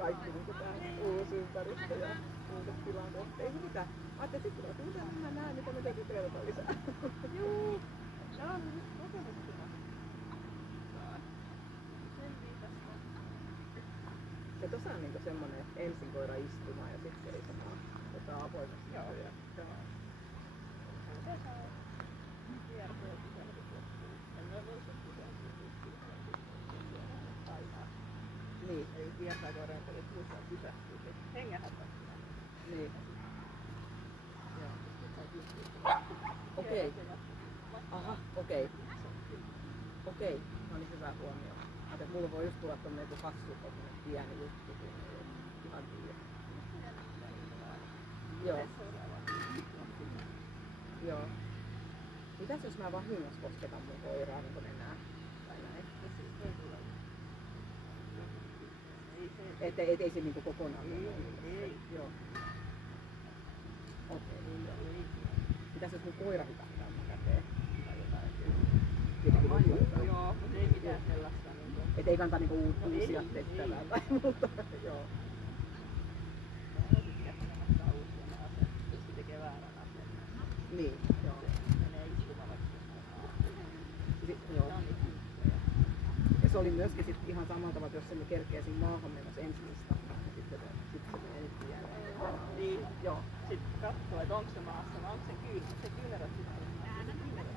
kaikki niin tää uusi ympäristö ja uudet tilanteet. Ei mitään. Mä ajattelin, että sitten kun mä näen, mitä me täytyy kertoa lisää. Juu. Tää on nyt kokemuksena. Ja tossa on niinku semmonen, että ensin koira istumaan ja sitten seisomaan. Avoimesti. Joo. Joo. Niin. Eli kiertääkoireen tuli puhutaan pysähtyy, hengähätä. Niin. Okei. Aha, okei. Okei, no niin hyvä huomio. Että mulla voi just tulla tommonen joku hassu tommonen pieni juttu, kun ei ole ihan tiedä. Joo. Joo. Mitäs jos mä vahingossa kosketan mun koiraa, niin kun mennään? Tai näin. Ei se niinku kokonaan. Ei. Joo. Okei. Mitäs jos mun koira hypähtää mun käteen? Tai jotain. Joo, mutta ei mitään sellaista. Et ei kannata niinku uusia tehtävää tai muuta. Joo. Niin, joo. Joo. Ja se oli myöskin sit ihan samalla tavalla, jos se me kerkee siinä maahan menossa ensin istamaan, ja sitten se menee nyt vielä. Niin, joo. Sitten katsoo, että onko se maassa vai onko se kyynä. Se kyynärät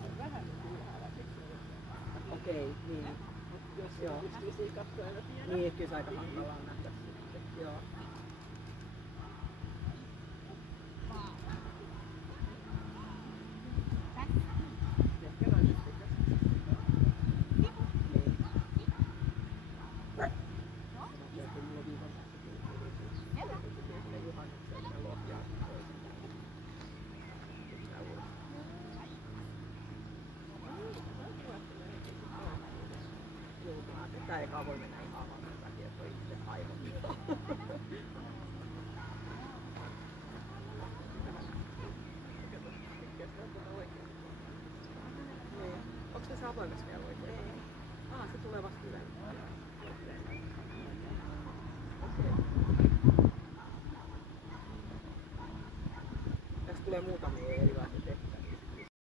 on vähän ylhäällä. Okei, niin. Jos pystyy siihen katsoa, en tiedä. Niin, kyllä se aika hankalaa nähdä sitten. Joo. Tää eka voi mennä ihan vaan sen takia, että on itse aivot. Onks tässä avoimessa vielä oikein? Se tulee vasta yleensä.